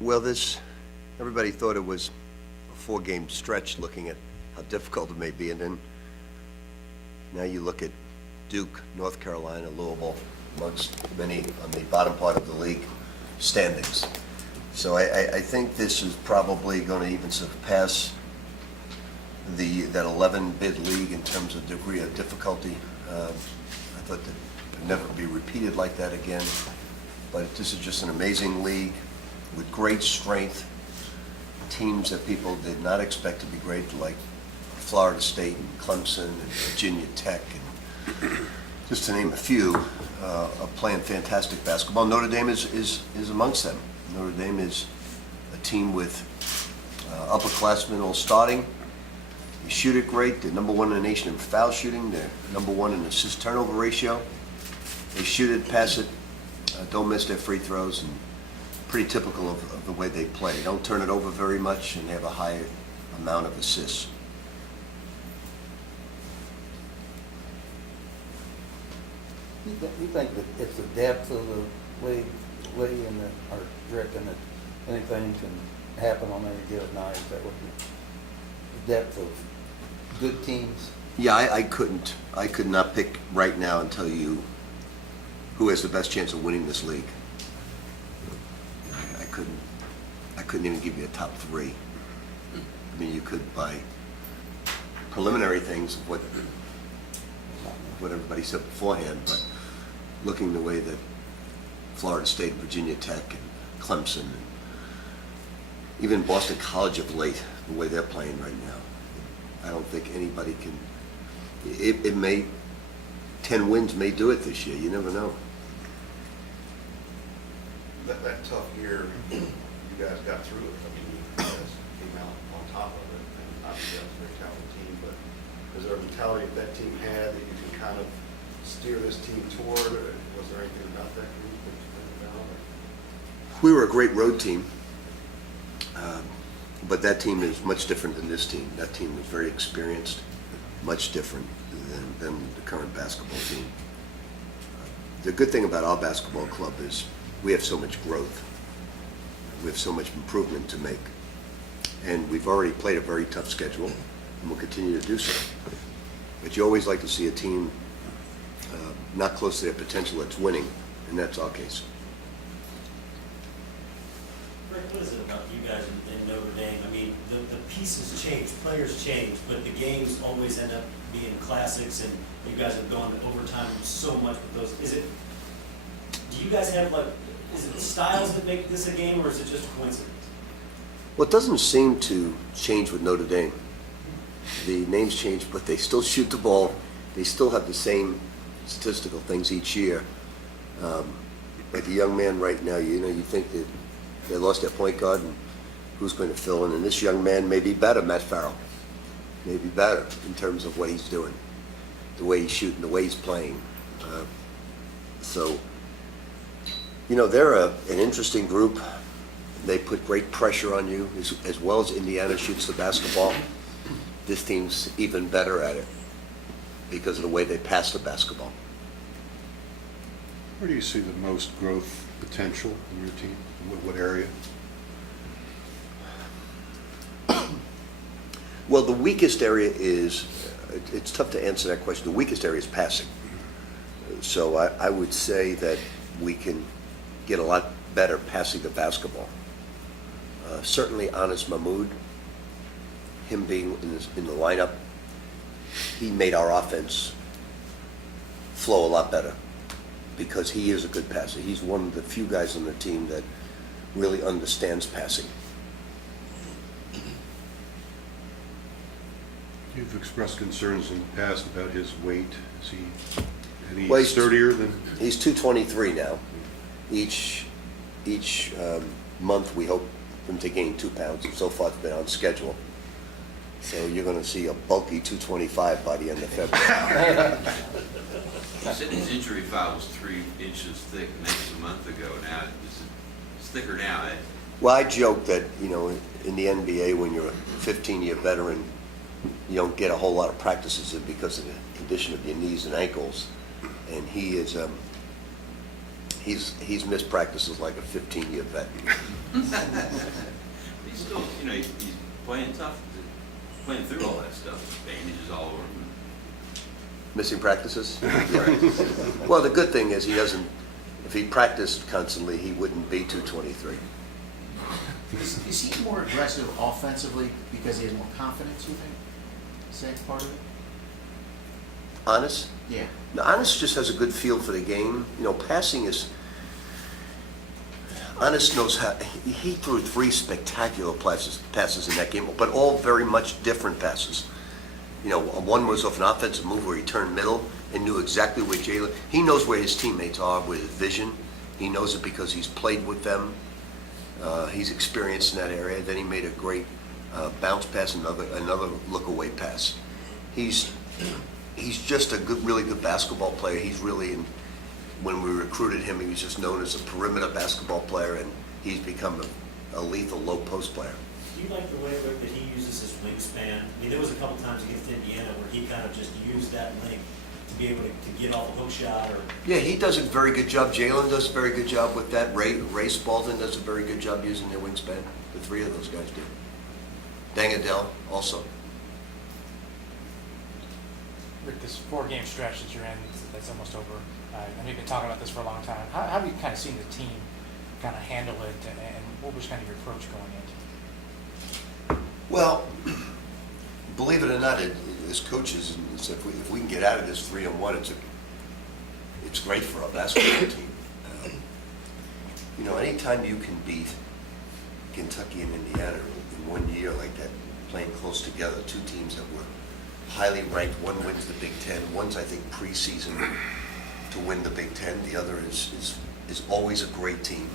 Well, everybody thought it was a four-game stretch looking at how difficult it may be, and then now you look at Duke, North Carolina, Louisville, amongst many on the bottom part of the league standings. So I think this is probably going to even surpass that 11-bid league in terms of degree of difficulty. I thought that it would never be repeated like that again, but this is just an amazing league with great strength, teams that people did not expect to be great, like Florida State and Clemson and Virginia Tech, and just to name a few, are playing fantastic basketball. Notre Dame is amongst them. Notre Dame is a team with upperclassmen all starting. They shoot it great. They're number one in the nation in foul shooting. They're number one in assist turnover ratio. They shoot it, pass it, don't miss their free throws, and pretty typical of the way they play. They don't turn it over very much, and they have a high amount of assists. You think that it's the depth of the league, Lee, and or reckon that anything can happen on any given night? Is that what the depth of good teams? Yeah, I could not pick right now and tell you who has the best chance of winning this league. I couldn't even give you a top three. I mean, you could by preliminary things of what everybody said beforehand, but looking the way that Florida State, Virginia Tech, and Clemson, and even Boston College of late, the way they're playing right now, I don't think anybody can. It may 10 wins may do it this year. You never know. That tough year, you guys got through it. I mean, you guys came out on top of it, and obviously that was a very talented team. But is there a mentality that team had that you can kind of steer this team toward? Or was there anything about that group that you think about? We were a great road team, but that team is much different than this team. That team was very experienced, much different than the current basketball team. The good thing about our basketball club is we have so much growth. We have so much improvement to make. And we've already played a very tough schedule, and we'll continue to do so. But you always like to see a team not close to their potential that's winning, and that's our case. Rick, what is it about you guys in Notre Dame? I mean, the pieces change, players change, but the games always end up being classics, and you guys have gone to overtime so much with those. Do you guys have, is it styles that make this a game, or is it just a coincidence? Well, it doesn't seem to change with Notre Dame. The names change, but they still shoot the ball. They still have the same statistical things each year. Like the young man right now, you think that they lost their point guard, and who's going to fill in? And this young man may be better, Matt Farrell. May be better in terms of what he's doing, the way he's shooting, the way he's playing. So, they're an interesting group. They put great pressure on you, as well as Indiana shoots the basketball. This team's even better at it because of the way they pass the basketball. Where do you see the most growth potential in your team? What area? Well, the weakest area is, it's tough to answer that question. The weakest area is passing. So I would say that we can get a lot better passing the basketball. Certainly Anas Mahmoud, him being in the lineup, he made our offense flow a lot better because he is a good passer. He's one of the few guys on the team that really understands passing. You've expressed concerns in the past about his weight. Is he any Well, he's sturdier than? He's 223 now. Each month we hope him to gain 2 pounds, and so far it's been on schedule. So you're going to see a bulky 225 by the end of February. You said his injury file was 3 inches thick, and that was a month ago. Now it's thicker now. Well, I joke that, in the NBA, when you're a 15-year veteran, you don't get a whole lot of practices in because of the condition of your knees and ankles. And he he's missed practices like a 15-year vet. He's still, he's playing tough, playing through all that stuff, bandages all over him. Missing practices? Well, the good thing is he doesn't, if he practiced constantly, he wouldn't be 223. Is he more aggressive offensively because he has more confidence, you think? Is that part of it? Honest? Yeah. No, Honest just has a good feel for the game. Passing is, Honest knows how, he threw 3 spectacular passes in that game, but all very much different passes. One was off an offensive move where he turned middle and knew exactly where Jalen, he knows where his teammates are with his vision. He knows it because he's played with them. He's experienced in that area. Then he made a great bounce pass, another look-away pass. He's just a really good basketball player. He's really, when we recruited him, he was just known as a perimeter basketball player, and he's become a lethal low-post player. Do you like the way that he uses his wingspan? I mean, there was a couple times against Indiana where he kind of just used that length to be able to get off a hook shot or... Yeah, he does a very good job. Jalen does a very good job with that. Ray Spalding does a very good job using their wingspan. The 3 of those guys do. Dangadell also. With this 4-game stretch that you're in, that's almost over, and we've been talking about this for a long time, how have you kind of seen the team kind of handle it, and what was kind of your approach going into? Well, believe it or not, as coaches, if we can get out of this 3-1, it's great for our basketball team. Anytime you can beat Kentucky and Indiana in 1 year like that, playing close together, 2 teams that were highly ranked. One wins the Big Ten. One's, I think, preseason to win the Big Ten. The other is always a great team.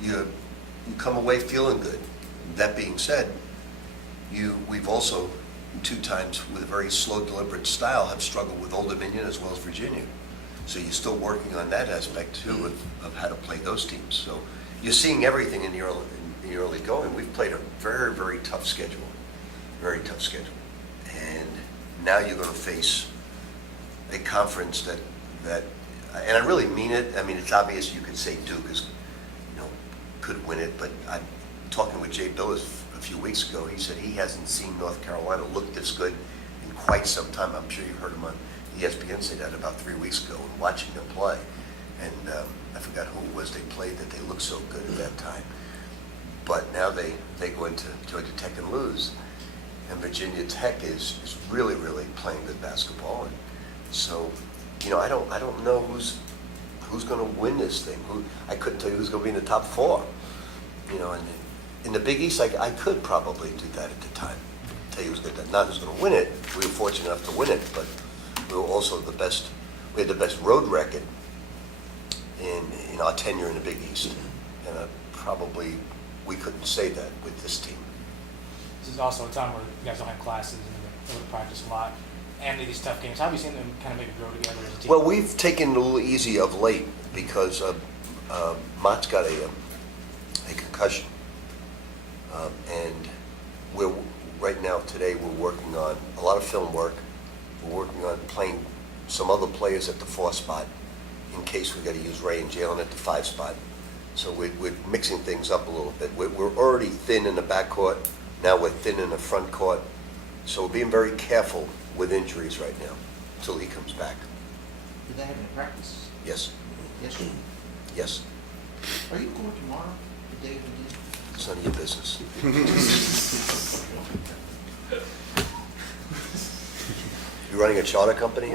You come away feeling good. That being said, we've also 2 times with a very slow, deliberate style have struggled with Old Dominion as well as Virginia. So you're still working on that aspect too of how to play those teams. So you're seeing everything in the early going. We've played a very, very tough schedule. Very tough schedule. And now you're going to face a conference that, and I really mean it. I mean, it's obvious you could say Duke could win it, but I'm talking with Jay Billis a few weeks ago. He said he hasn't seen North Carolina look this good in quite some time. I'm sure you heard him on ESPN say that about 3 weeks ago, and watching them play. And I forgot who it was they played that they looked so good at that time. But now they go into Georgia Tech and lose. And Virginia Tech is really, really playing good basketball. And so, I don't know who's going to win this thing. I couldn't tell you who's going to be in the top 4. And in the Big East, I could probably do that at the time. Tell you who's going to, not who's going to win it. We were fortunate enough to win it, but we were also the best. We had the best road record in our tenure in the Big East, and we couldn't say that with this team. This is also a time where you guys don't have classes and you're able to practice a lot, and these tough games. How have you seen them kind of maybe grow together as a team? Well, we've taken it a little easy of late because Mott's got a concussion, and right now today we're working on a lot of film work. We're working on playing some other players at the 4 spot in case we got to use Ray and Jalen at the 5 spot. So we're mixing things up a little bit. We're already thin in the backcourt. Now we're thin in the front court. So we're being very careful with injuries right now until he comes back. Did they have any practice? Yes. Yesterday? Yes. Are you going tomorrow, the day of the game? It's none of your business. You running a charter company?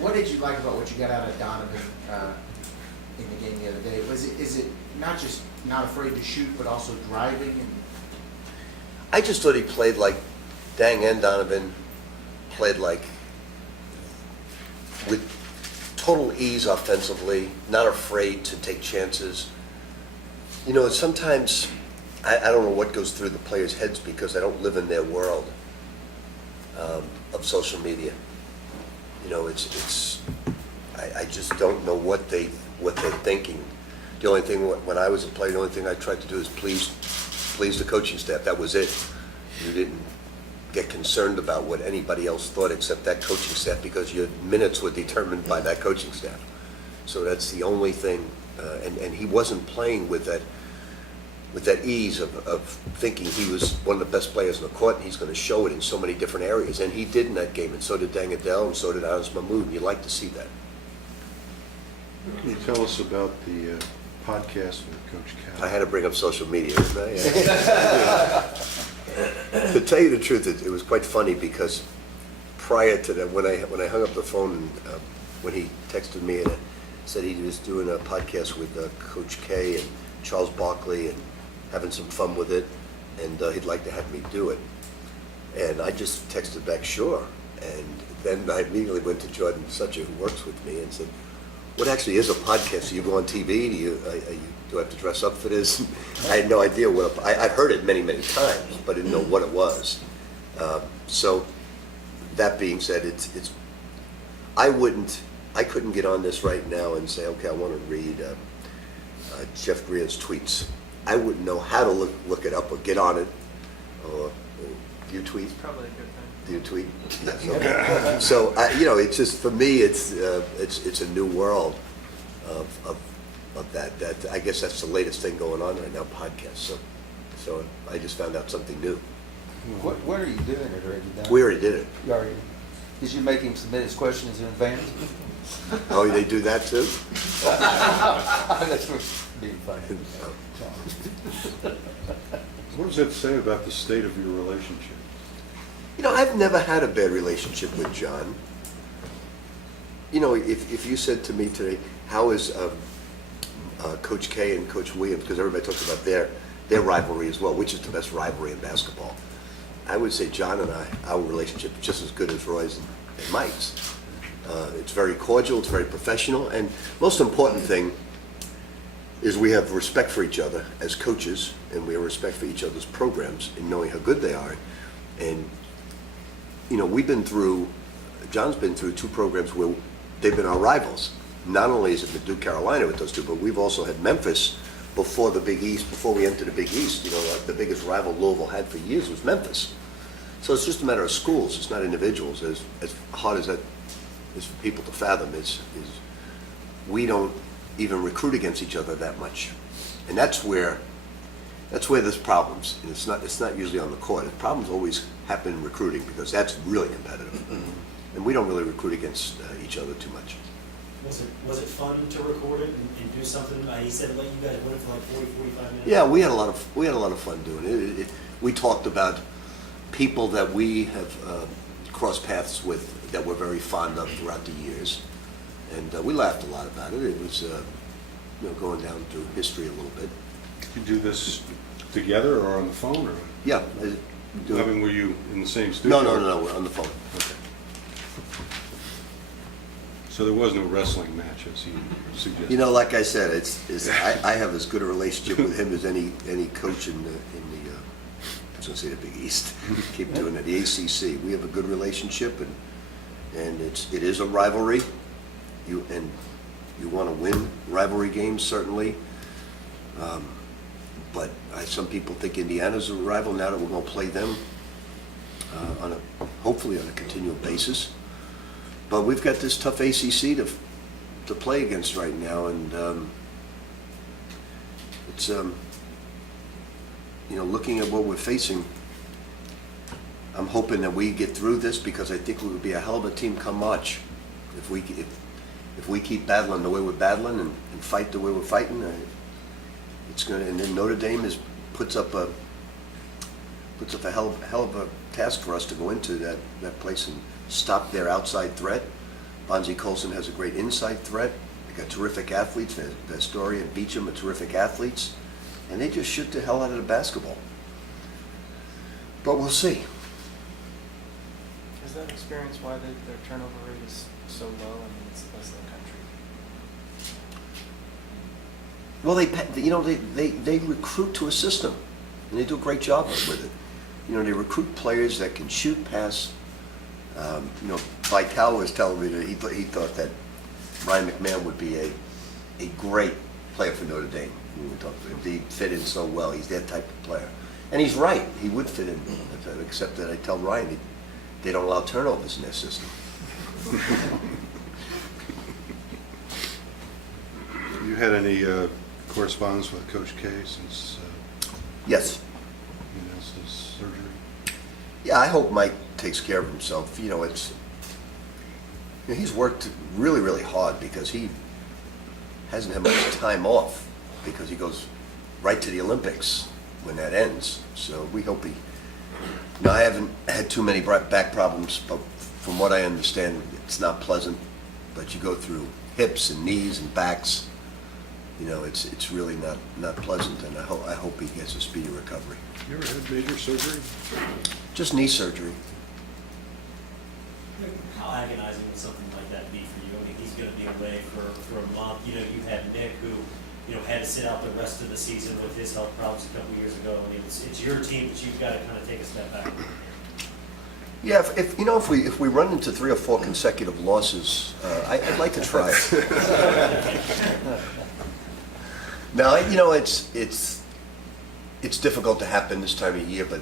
What did you like about what you got out of Donovan in the game the other day? Is it not just not afraid to shoot, but also driving? And I just thought he played like Dang and Donovan played like with total ease offensively, not afraid to take chances. Sometimes I don't know what goes through the players' heads because I don't live in their world of social media. I just don't know what they're thinking. The only thing when I was a player, the only thing I tried to do is please the coaching staff. That was it. You didn't get concerned about what anybody else thought except that coaching staff because your minutes were determined by that coaching staff. So that's the only thing, and he wasn't playing with that ease of thinking he was one of the best players on the court, and he's going to show it in so many different areas. And he did in that game, and so did Deng Adel, and so did Anas Mahmoud. You like to see that. Can you tell us about the podcast with Coach Cal? I had to bring up social media, didn't I? Yeah. To tell you the truth, it was quite funny because prior to that, when I hung up the phone, and when he texted me and said he was doing a podcast with Coach K and Charles Barkley and having some fun with it, and he'd like to have me do it. And I just texted back, sure. And then I immediately went to Jordan Sucher, who works with me, and said, what actually is a podcast? Do you go on TV? Do I have to dress up for this? I had no idea what, I've heard it many, many times, but I didn't know what it was. So that being said, I couldn't get on this right now and say, okay, I want to read Jeff Green's tweets. I wouldn't know how to look it up or get on it. Or do you tweet? Probably a good thing. Do you tweet? Yes. Okay. So it's just for me, it's a new world of that. I guess that's the latest thing going on right now, podcasts. So I just found out something new. When are you doing it already, Don? We already did it. You already, did you make him submit his questions in advance? Oh, they do that too? That's what's being funny. What does that say about the state of your relationship? I've never had a bad relationship with John. If you said to me today, how is Coach K and Coach Williams, because everybody talks about their rivalry as well, which is the best rivalry in basketball, I would say John and our relationship is just as good as Roy's and Mike's. It's very cordial, it's very professional, and most important thing is we have respect for each other as coaches, and we have respect for each other's programs and knowing how good they are. And John's been through two programs where they've been our rivals. Not only has it been Duke Carolina with those two, but we've also had Memphis before the Big East, before we entered the Big East. The biggest rival Louisville had for years was Memphis. So it's just a matter of schools, it's not individuals. As hard as that is for people to fathom, is we don't even recruit against each other that much. And that's where there's problems. And it's not usually on the court. The problems always happen in recruiting because that's really competitive. And we don't really recruit against each other too much. Was it fun to record it and do something? He said let you guys win it for like 45 minutes. Yeah, we had a lot of fun doing it. We talked about people that we have crossed paths with that we're very fond of throughout the years, and we laughed a lot about it. It was going down through history a little bit. You do this together or on the phone, or? Yeah. Were you in the same studio? No, we're on the phone. Okay. So there was no wrestling match, as he suggested. Like I said, I have as good a relationship with him as any coach in the I was going to say the Big East. Keep doing it. The ACC. We have a good relationship, and it is a rivalry. You want to win rivalry games, certainly. But some people think Indiana's a rival now that we're going to play them hopefully on a continual basis. But we've got this tough ACC to play against right now, and it's looking at what we're facing. I'm hoping that we get through this because I think we would be a hell of a team come March if we keep battling the way we're battling and fight the way we're fighting. It's gonna, and then Notre Dame puts up a hell of a task for us to go into that place and stop their outside threat. Bonzie Colson has a great inside threat. They got terrific athletes. Story and Beecham are terrific athletes, and they just shoot the hell out of the basketball. But we'll see. Is that experience why their turnover rate is so low? I mean, it's the best in the country. Well, they recruit to a system, and they do a great job with it. They recruit players that can shoot, pass. Vital was telling me that he thought that Ryan McMahon would be a great player for Notre Dame. We were talking about him. He fit in so well. He's that type of player, and he's right. He would fit in, except that I tell Ryan they don't allow turnovers in their system. you had any correspondence with Coach K since Yes. he announced his surgery? Yeah, I hope Mike takes care of himself. He's worked really, really hard because he hasn't had much time off because he goes right to the Olympics when that ends. So we hope he. I haven't had too many back problems, but from what I understand, it's not pleasant. But you go through hips and knees and backs. It's really not pleasant, and I hope he gets a speedy recovery. You ever had major surgery? Just knee surgery. How agonizing would something like that be for you? I mean, he's going to be away for a month. You had Nick who, had to sit out the rest of the season with his health problems a couple years ago. I mean, it's your team, but you've got to kind of take a step back. Yeah, if we run into 3 or 4 consecutive losses, I'd like to try it. Now, it's difficult to happen this time of year, but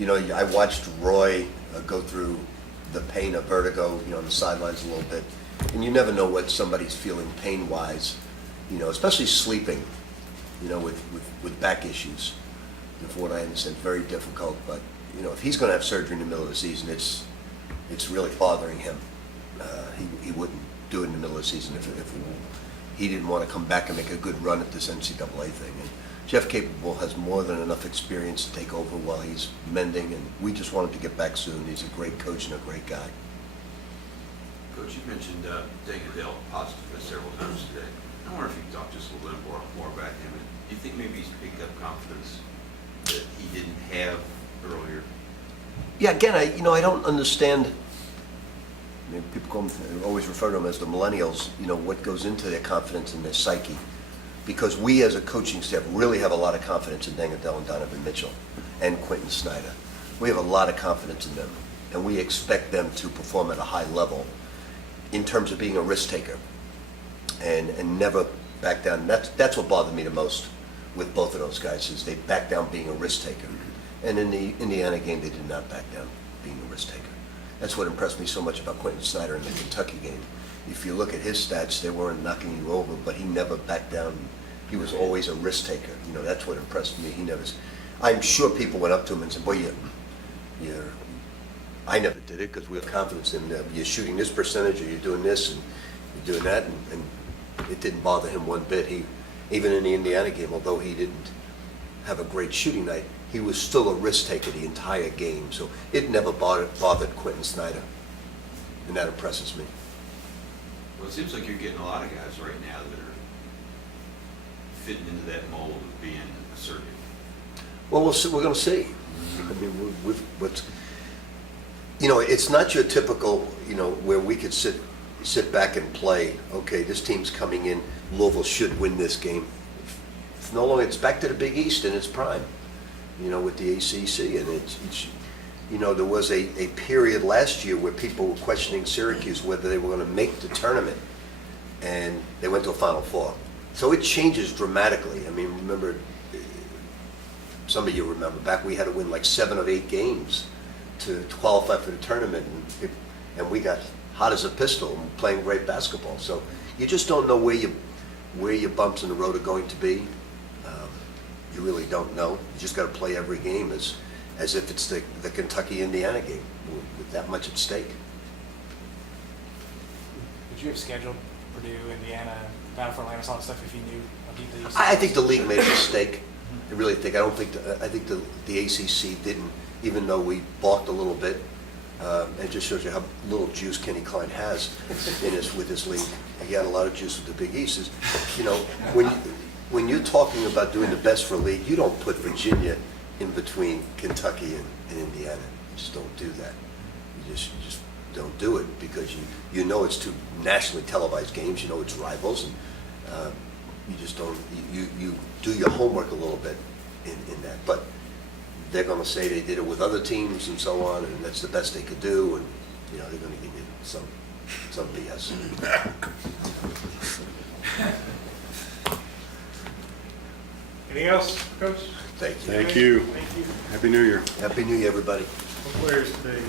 I watched Roy go through the pain of vertigo, on the sidelines a little bit, and you never know what somebody's feeling pain-wise, especially sleeping, with back issues. From what I understand, very difficult, but if he's going to have surgery in the middle of the season, it's really bothering him. He wouldn't do it in the middle of the season if he didn't want to come back and make a good run at this NCAA thing. And Jeff Capable has more than enough experience to take over while he's mending, and we just want him to get back soon. He's a great coach and a great guy. Coach, you mentioned Dagadell positive several times today. I wonder if you could talk just a little bit more about him. Do you think maybe he's picked up confidence that he didn't have earlier? Yeah, again, I don't understand. People always refer to them as the millennials, what goes into their confidence and their psyche. Because we as a coaching staff really have a lot of confidence in Dagadell and Donovan Mitchell and Quentin Snyder. We have a lot of confidence in them, and we expect them to perform at a high level in terms of being a risk taker and never back down. That's what bothered me the most with both of those guys, is they backed down being a risk taker. And in the Indiana game, they did not back down being a risk taker. That's what impressed me so much about Quentin Snyder in the Kentucky game. If you look at his stats, they weren't knocking you over, but he never backed down. He was always a risk taker. That's what impressed me. I'm sure people went up to him and said, boy, I never did it because we have confidence in you're shooting this percentage, or you're doing this, and you're doing that, and it didn't bother him one bit. Even in the Indiana game, although he didn't have a great shooting night, he was still a risk taker the entire game. So it never bothered Quentin Snyder, and that impresses me. Well, it seems like you're getting a lot of guys right now that are fitting into that mold of being assertive. Well, we're going to see. I mean, it's not your typical, where we could sit back and play. Okay, this team's coming in. Louisville should win this game. It's no longer. It's back to the Big East in its prime. With the ACC, and there was a period last year where people were questioning Syracuse whether they were going to make the tournament, and they went to a Final Four. So it changes dramatically. I mean, remember, some of you remember back we had to win like 7 of 8 games to qualify for the tournament, and we got hot as a pistol and playing great basketball. So you just don't know where your bumps in the road are going to be. You really don't know. You just got to play every game as if it's the Kentucky-Indiana game with that much at stake. Would you have scheduled Purdue, Indiana, Battle for Atlantis, all that stuff if you knew of these? I think the league made a mistake. I really think. I think the ACC didn't, even though we balked a little bit. It just shows you how little juice Kenny Klein has with his league. He had a lot of juice with the Big East. When you're talking about doing the best for a league, you don't put Virginia in between Kentucky and Indiana. You just don't do that. You just don't do it because you know it's 2 nationally televised games. You know it's rivals, and you just don't. You do your homework a little bit in that. But they're going to say they did it with other teams and so on, and that's the best they could do, and they're going to give you some BS. Anything else, Coach? Thank you. Thank you. Thank you. Happy New Year. Happy New Year, everybody. What players today?